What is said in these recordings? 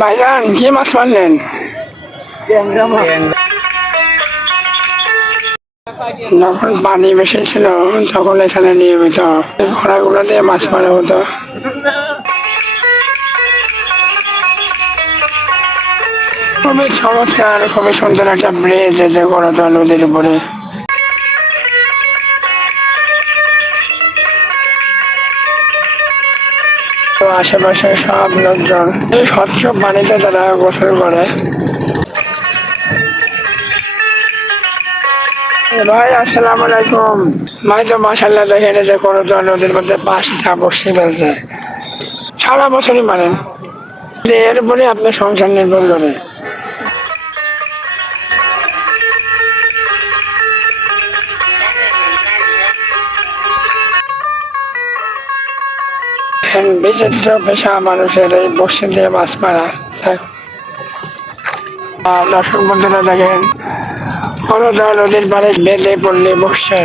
ভাইজান কি মাছ মারলেন? যখন পানি বেশি ছিল তখন এখানে নিয়মিত ঘোড়াগুলো দিয়ে মাছ মারা হতো। খুবই চমৎকার, খুবই সুন্দর একটা ব্রিজ যে করতো নদীর উপরে। তো আশেপাশে সব লোকজন এই স্বচ্ছ পানিতে তারা গোসল করে। ভাই, আসসালাম আলাইকুম। ভাই, তো মাসাল্লাহ দেখে নিজে কোনো জন নদীর মধ্যে পাঁচটা বসে ফেলছে। সারা বছরই মানেন এর উপরে আপনার সংসার নির্ভর করে। বিচিত্র পেশা মানুষের এই বসে দিয়ে মাছ মারা। দর্শক বন্ধুরা দেখেন করদা নদীর পাড়ে বেঁধে পড়লে বসছে।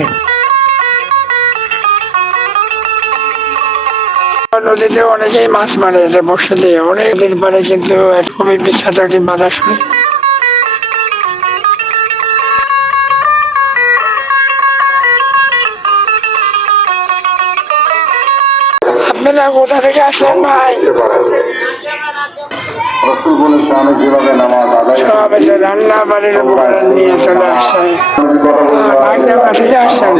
নদীতে অনেকেই মাছ মারে যে বসে দিয়ে। অনেক দিন পাড়ে কিন্তু খুবই বিখ্যাত একটি বাজার শুনে আপনারা কোথা থেকে আসলেন ভাই? রান্না বাড়ির নিয়ে চলে আসছেন। ভাইটা থেকে আসছেন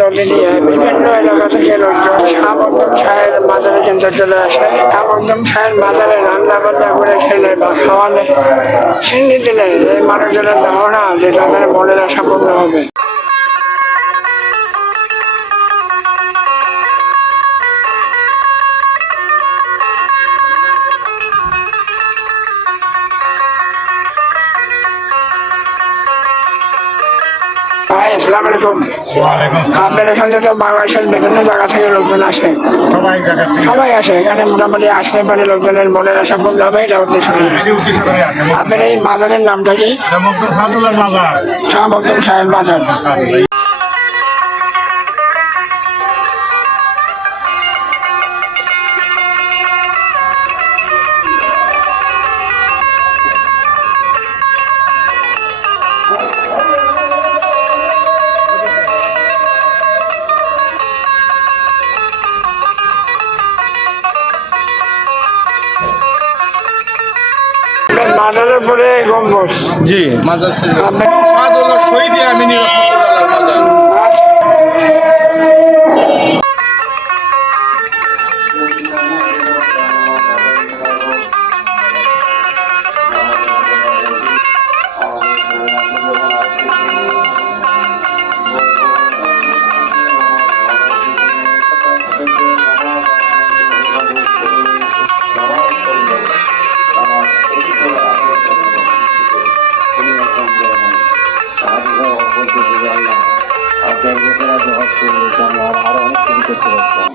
নদী দিয়ে বিভিন্ন এলাকা থেকে লোকজন শাহবর্ধন শাহের বাজারে কিন্তু চলে আসে। শাহবর্ধন শাহের বাজারে রান্না বান্না করে খেলে বা খাওয়ালে। সিন্নি দিলে এই মানুষজনের ধারণা যে তাদের মনের আশা পূর্ণ হবে। ভাই আসসালামু আলাইকুম। আপনার এখান থেকে বাংলাদেশের বিভিন্ন জায়গা থেকে লোকজন আসে। সবাই আসে। এখানে মোটামুটি আসলে পারে লোকজনের মনের আশা পূর্ণ হবে এটা উদ্দেশ্য করে আসে আপনার এই বাজারের নামটা কি? সাদুল্লার বাজার। বাজার। বাজারের পরে গম্বুজ। জি মাজার শহীদ আমিনী রহমতুল্লাহ আপনার লোকেরা জবাব করলে আরও অনেক কিছু করতে পারতাম।